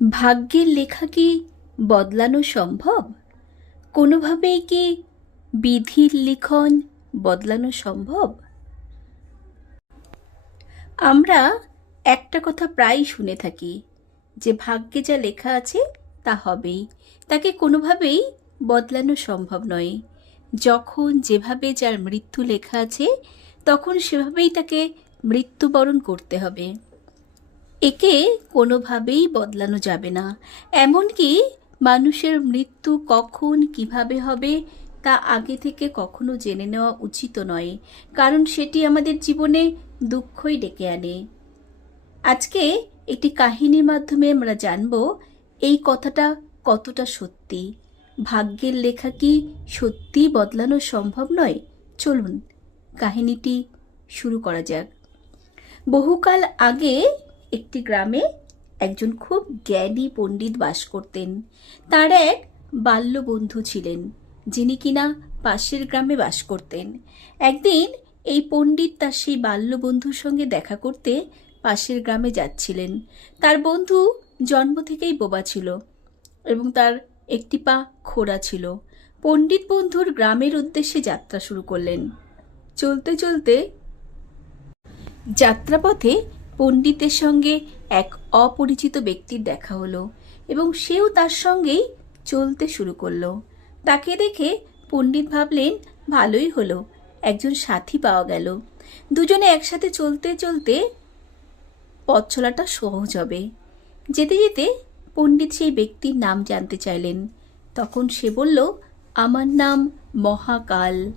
ভাগ্যের লেখা কি বদলানো সম্ভব? কোনোভাবেই কি বিধির লিখন বদলানো সম্ভব? আমরা একটা কথা প্রায়ই শুনে থাকি, যে ভাগ্যে যা লেখা আছে তা হবেই। তাকে কোনোভাবেই বদলানো সম্ভব নয়। যখন যেভাবে যার মৃত্যু লেখা আছে, তখন সেভাবেই তাকে মৃত্যুবরণ করতে হবে। একে কোনোভাবেই বদলানো যাবে না। এমনকি মানুষের মৃত্যু কখন কীভাবে হবে তা আগে থেকে কখনো জেনে নেওয়া উচিত নয়, কারণ সেটি আমাদের জীবনে দুঃখই ডেকে আনে। আজকে একটি কাহিনীর মাধ্যমে আমরা জানব, এই কথাটা কতটা সত্যি? ভাগ্যের লেখা কি সত্যি বদলানো সম্ভব নয়? চলুন, কাহিনীটি শুরু করা যাক। বহুকাল আগে একটি গ্রামে একজন খুব জ্ঞানী পণ্ডিত বাস করতেন। তার এক বাল্য বন্ধু ছিলেন, যিনি কিনা পাশের গ্রামে বাস করতেন। একদিন এই পণ্ডিত তার সেই বাল্য বন্ধুর সঙ্গে দেখা করতে পাশের গ্রামে যাচ্ছিলেন। তার বন্ধু জন্ম থেকেই বোবা ছিল এবং তার একটি পা খোড়া ছিল। পণ্ডিত বন্ধুর গ্রামের উদ্দেশ্যে যাত্রা শুরু করলেন। চলতে চলতে যাত্রাপথে পণ্ডিতের সঙ্গে এক অপরিচিত ব্যক্তির দেখা হলো এবং সেও তার সঙ্গেই চলতে শুরু করল। তাকে দেখে পণ্ডিত ভাবলেন, ভালোই হলো, একজন সাথী পাওয়া গেল। দুজনে একসাথে চলতে চলতে পথ চলাটা সহজ হবে। যেতে যেতে পণ্ডিত সেই ব্যক্তির নাম জানতে চাইলেন। তখন সে বলল, আমার নাম মহাকাল।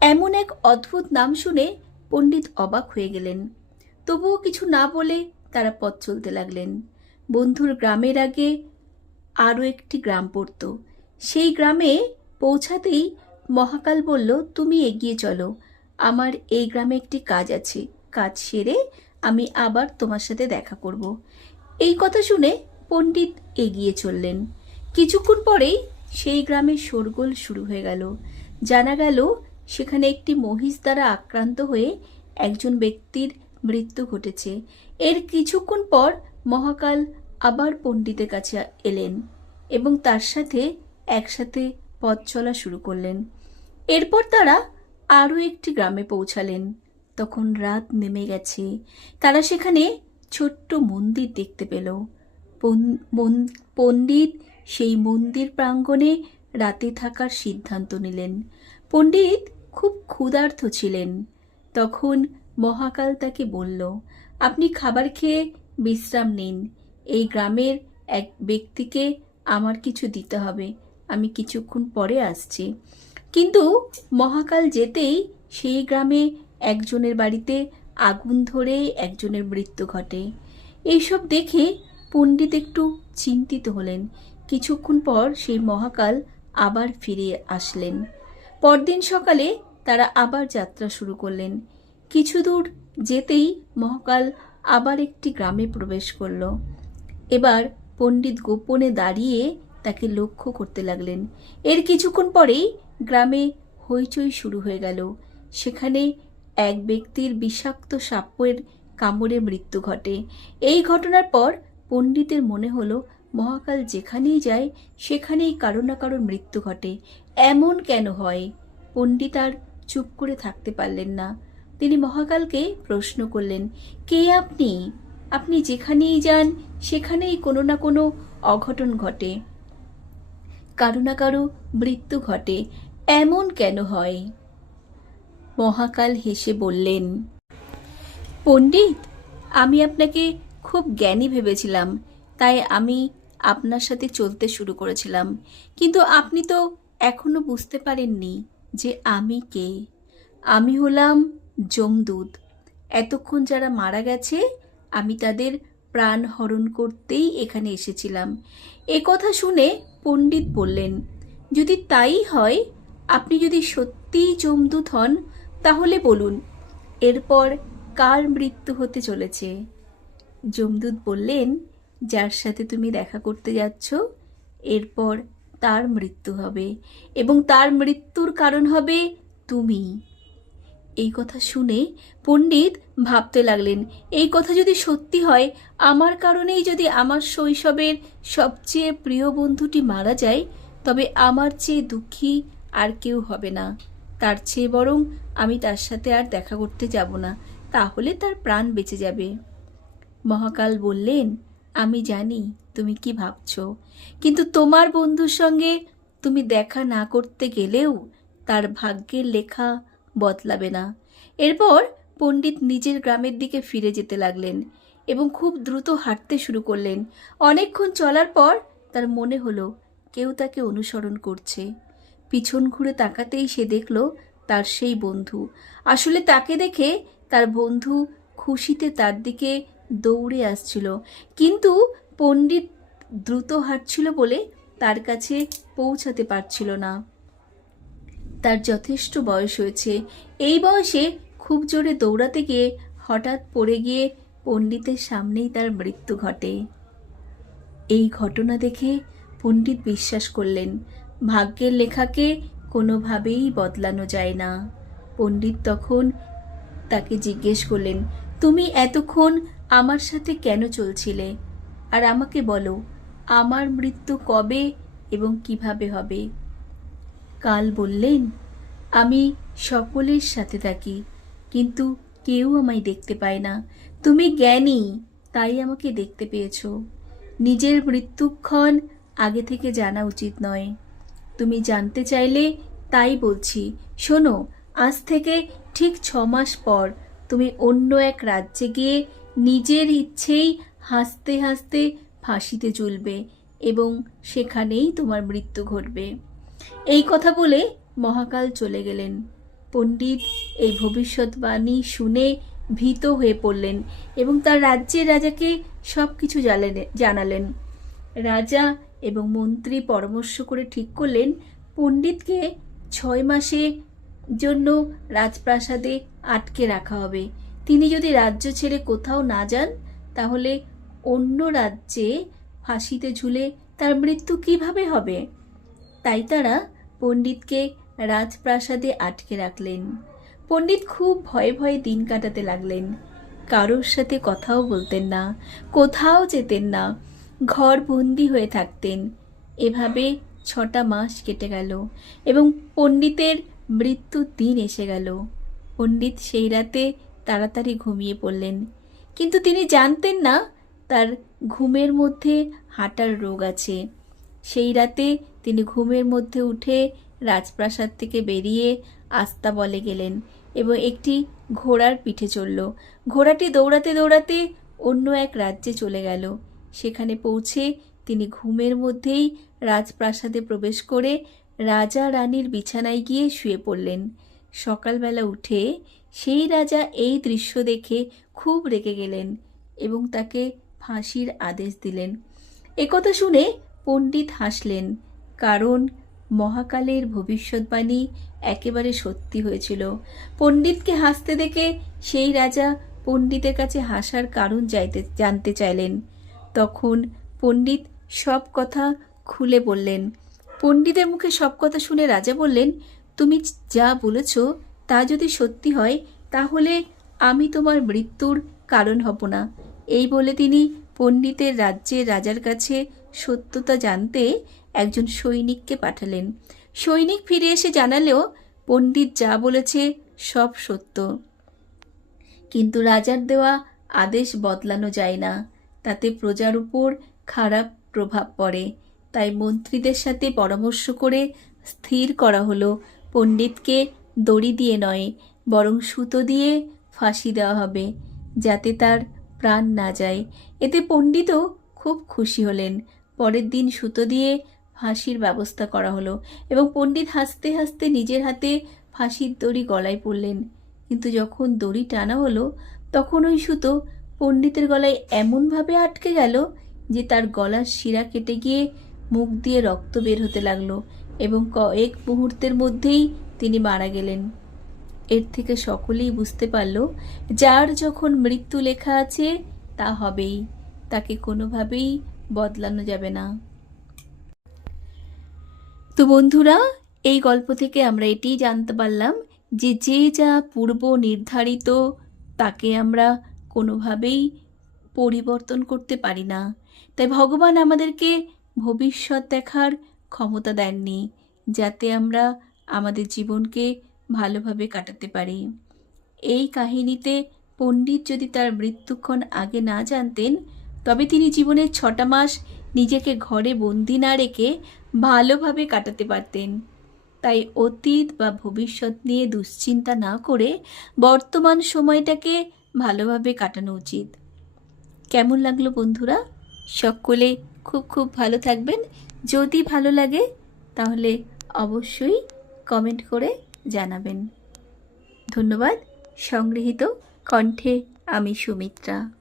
এমন এক অদ্ভুত নাম শুনে পণ্ডিত অবাক হয়ে গেলেন। তবুও কিছু না বলে তারা পথ চলতে লাগলেন। বন্ধুর গ্রামের আগে আরও একটি গ্রাম পড়তো। সেই গ্রামে পৌঁছাতেই মহাকাল বলল, তুমি এগিয়ে চলো। আমার এই গ্রামে একটি কাজ আছে। কাজ সেরে আমি আবার তোমার সাথে দেখা করব। এই কথা শুনে পণ্ডিত এগিয়ে চললেন। কিছুক্ষণ পরেই সেই গ্রামে শোরগোল শুরু হয়ে গেল। জানা গেল, সেখানে একটি মহিষ দ্বারা আক্রান্ত হয়ে একজন ব্যক্তির মৃত্যু ঘটেছে। এর কিছুক্ষণ পর মহাকাল আবার পণ্ডিতের কাছে এলেন এবং তার সাথে একসাথে পথ চলা শুরু করলেন। এরপর তারা আরও একটি গ্রামে পৌঁছালেন। তখন রাত নেমে গেছে। তারা সেখানে ছোট্ট মন্দির দেখতে পেল। পণ্ডিত সেই মন্দির প্রাঙ্গণে রাতে থাকার সিদ্ধান্ত নিলেন। পণ্ডিত খুব ক্ষুধার্ত ছিলেন। তখন মহাকাল তাকে বলল, আপনি খাবার খেয়ে বিশ্রাম নিন। এই গ্রামের এক ব্যক্তিকে আমার কিছু দিতে হবে। আমি কিছুক্ষণ পরে আসছি। কিন্তু মহাকাল যেতেই সেই গ্রামে একজনের বাড়িতে আগুন ধরে একজনের মৃত্যু ঘটে। এইসব দেখে পণ্ডিত একটু চিন্তিত হলেন। কিছুক্ষণ পর সেই মহাকাল আবার ফিরে আসলেন। পরদিন সকালে তারা আবার যাত্রা শুরু করলেন। কিছু দূর যেতেই মহাকাল আবার একটি গ্রামে প্রবেশ করল। এবার পণ্ডিত গোপনে দাঁড়িয়ে তাকে লক্ষ্য করতে লাগলেন। এর কিছুক্ষণ পরেই গ্রামে হইচই শুরু হয়ে গেল। সেখানে এক ব্যক্তির বিষাক্ত সাপের কামড়ে মৃত্যু ঘটে। এই ঘটনার পর পণ্ডিতের মনে হলো, মহাকাল যেখানেই যায়, সেখানেই কারও না কারোর মৃত্যু ঘটে। এমন কেন হয়? পণ্ডিত আর চুপ করে থাকতে পারলেন না। তিনি মহাকালকে প্রশ্ন করলেন, কে আপনি? আপনি যেখানেই যান, সেখানেই কোনো না কোনো অঘটন ঘটে। কারও না কারও মৃত্যু ঘটে। এমন কেন হয়? মহাকাল হেসে বললেন, পণ্ডিত, আমি আপনাকে খুব জ্ঞানী ভেবেছিলাম, তাই আমি আপনার সাথে চলতে শুরু করেছিলাম। কিন্তু আপনি তো এখনও বুঝতে পারেননি যে আমি কে। আমি হলাম যমদূত এতক্ষণ যারা মারা গেছে, আমি তাদের প্রাণ হরণ করতেই এখানে এসেছিলাম। এ কথা শুনে পণ্ডিত বললেন, যদি তাই হয়, আপনি যদি সত্যিই যমদূত হন, তাহলে বলুন, এরপর কার মৃত্যু হতে চলেছে? যমদূত বললেন, যার সাথে তুমি দেখা করতে যাচ্ছ, এরপর তার মৃত্যু হবে এবং তার মৃত্যুর কারণ হবে তুমি। এই কথা শুনে পণ্ডিত ভাবতে লাগলেন, এই কথা যদি সত্যি হয়, আমার কারণেই যদি আমার শৈশবের সবচেয়ে প্রিয় বন্ধুটি মারা যায়, তবে আমার চেয়ে দুঃখী আর কেউ হবে না। তার চেয়ে বরং আমি তার সাথে আর দেখা করতে যাব না, তাহলে তার প্রাণ বেঁচে যাবে। মহাকাল বললেন, আমি জানি, তুমি কি ভাবছ, কিন্তু তোমার বন্ধুর সঙ্গে তুমি দেখা না করতে গেলেও তার ভাগ্যের লেখা বদলাবে না। এরপর পণ্ডিত নিজের গ্রামের দিকে ফিরে যেতে লাগলেন এবং খুব দ্রুত হাঁটতে শুরু করলেন। অনেকক্ষণ চলার পর তার মনে হলো, কেউ তাকে অনুসরণ করছে। পিছন ঘুরে তাকাতেই সে দেখল তার সেই বন্ধু। আসলে তাকে দেখে তার বন্ধু খুশিতে তার দিকে দৌড়ে আসছিল। কিন্তু পণ্ডিত দ্রুত হাঁটছিল বলে তার কাছে পৌঁছাতে পারছিল না। তার যথেষ্ট বয়স হয়েছে। এই বয়সে খুব জোরে দৌড়াতে গিয়ে হঠাৎ পড়ে গিয়ে পণ্ডিতের সামনেই তার মৃত্যু ঘটে। এই ঘটনা দেখে পণ্ডিত বিশ্বাস করলেন, ভাগ্যের লেখাকে কোনোভাবেই বদলানো যায় না। পণ্ডিত তখন তাকে জিজ্ঞেস করলেন, তুমি এতক্ষণ আমার সাথে কেন চলছিলে? আর আমাকে বলো, আমার মৃত্যু কবে এবং কীভাবে হবে? কাল বললেন, আমি সকলের সাথে থাকি, কিন্তু কেউ আমায় দেখতে পায় না। তুমি জ্ঞানী, তাই আমাকে দেখতে পেয়েছ। নিজের মৃত্যুক্ষণ আগে থেকে জানা উচিত নয়। তুমি জানতে চাইলে তাই বলছি। শোনো, আজ থেকে ঠিক ছ মাস পর তুমি অন্য এক রাজ্যে গিয়ে নিজের ইচ্ছেই হাসতে হাসতে ফাঁসিতে ঝুলবে এবং সেখানেই তোমার মৃত্যু ঘটবে। এই কথা বলে মহাকাল চলে গেলেন। পণ্ডিত এই ভবিষ্যৎবাণী শুনে ভীত হয়ে পড়লেন এবং তার রাজ্যের রাজাকে সব কিছু জানালেন। রাজা এবং মন্ত্রী পরামর্শ করে ঠিক করলেন, পণ্ডিতকে ছয় মাসে জন্য রাজপ্রাসাদে আটকে রাখা হবে। তিনি যদি রাজ্য ছেড়ে কোথাও না যান, তাহলে অন্য রাজ্যে ফাঁসিতে ঝুলে তার মৃত্যু কীভাবে হবে? তাই তারা পণ্ডিতকে রাজপ্রাসাদে আটকে রাখলেন। পণ্ডিত খুব ভয়ে ভয়ে দিন কাটাতে লাগলেন। কারোর সাথে কথাও বলতেন না, কোথাও যেতেন না, ঘর বন্দি হয়ে থাকতেন। এভাবে ছটা মাস কেটে গেল এবং পণ্ডিতের মৃত্যুর দিন এসে গেল। পণ্ডিত সেই রাতে তাড়াতাড়ি ঘুমিয়ে পড়লেন। কিন্তু তিনি জানতেন না তার ঘুমের মধ্যে হাঁটার রোগ আছে। সেই রাতে তিনি ঘুমের মধ্যে উঠে রাজপ্রাসাদ থেকে বেরিয়ে আস্তা বলে গেলেন এবং একটি ঘোড়ার পিঠে চলল ঘোড়াটি দৌড়াতে দৌড়াতে অন্য এক রাজ্যে চলে গেল। সেখানে পৌঁছে তিনি ঘুমের মধ্যেই রাজপ্রাসাদে প্রবেশ করে রাজা রানীর বিছানায় গিয়ে শুয়ে পড়লেন। সকালবেলা উঠে সেই রাজা এই দৃশ্য দেখে খুব রেগে গেলেন এবং তাকে ফাঁসির আদেশ দিলেন। একথা শুনে পণ্ডিত হাসলেন, কারণ মহাকালের ভবিষ্যৎবাণী একেবারে সত্যি হয়েছিল। পণ্ডিতকে হাসতে দেখে সেই রাজা পণ্ডিতের কাছে হাসার কারণ যাইতে, জানতে চাইলেন। তখন পণ্ডিত সব কথা খুলে বললেন। পণ্ডিতের মুখে সব কথা শুনে রাজা বললেন, তুমি যা বলেছ তা যদি সত্যি হয়, তাহলে আমি তোমার মৃত্যুর কারণ হব না। এই বলে তিনি পণ্ডিতের রাজ্যের রাজার কাছে সত্যতা জানতে একজন সৈনিককে পাঠালেন। সৈনিক ফিরে এসে জানালেও পণ্ডিত যা বলেছে সব সত্য। কিন্তু রাজার দেওয়া আদেশ বদলানো যায় না। তাতে প্রজার উপর খারাপ প্রভাব পড়ে। তাই মন্ত্রীদের সাথে পরামর্শ করে স্থির করা হলো। পণ্ডিতকে দড়ি দিয়ে নয়, বরং সুতো দিয়ে ফাঁসি দেওয়া হবে, যাতে তার প্রাণ না যায়। এতে পণ্ডিতও খুব খুশি হলেন। পরের দিন সুতো দিয়ে ফাঁসির ব্যবস্থা করা হলো এবং পণ্ডিত হাসতে হাসতে নিজের হাতে ফাঁসির দড়ি গলায় পড়লেন। কিন্তু যখন দড়ি টানা হলো, তখন ওই সুতো পণ্ডিতের গলায় এমনভাবে আটকে গেল যে তার গলার শিরা কেটে গিয়ে মুখ দিয়ে রক্ত বের হতে লাগল এবং কয়েক মুহূর্তের মধ্যেই তিনি মারা গেলেন। এর থেকে সকলেই বুঝতে পারল, যার যখন মৃত্যু লেখা আছে, তা হবেই। তাকে কোনোভাবেই বদলানো যাবে না। তো বন্ধুরা, এই গল্প থেকে আমরা এটিই জানতে পারলাম যে যে যা পূর্ব নির্ধারিত, তাকে আমরা কোনোভাবেই পরিবর্তন করতে পারি না। তাই ভগবান আমাদেরকে ভবিষ্যৎ দেখার ক্ষমতা দেননি, যাতে আমরা আমাদের জীবনকে ভালোভাবে কাটাতে পারি। এই কাহিনীতে পণ্ডিত যদি তার মৃত্যুক্ষণ আগে না জানতেন তবে তিনি জীবনের ছটা মাস নিজেকে ঘরে বন্দি না রেখে ভালোভাবে কাটাতে পারতেন। তাই অতীত বা ভবিষ্যৎ নিয়ে দুশ্চিন্তা না করে বর্তমান সময়টাকে ভালোভাবে কাটানো উচিত। কেমন লাগল বন্ধুরা? সকলে খুব খুব ভালো থাকবেন। যদি ভালো লাগে, তাহলে অবশ্যই কমেন্ট করে জানাবেন। ধন্যবাদ। সংগৃহীত কণ্ঠে আমি সুমিত্রা।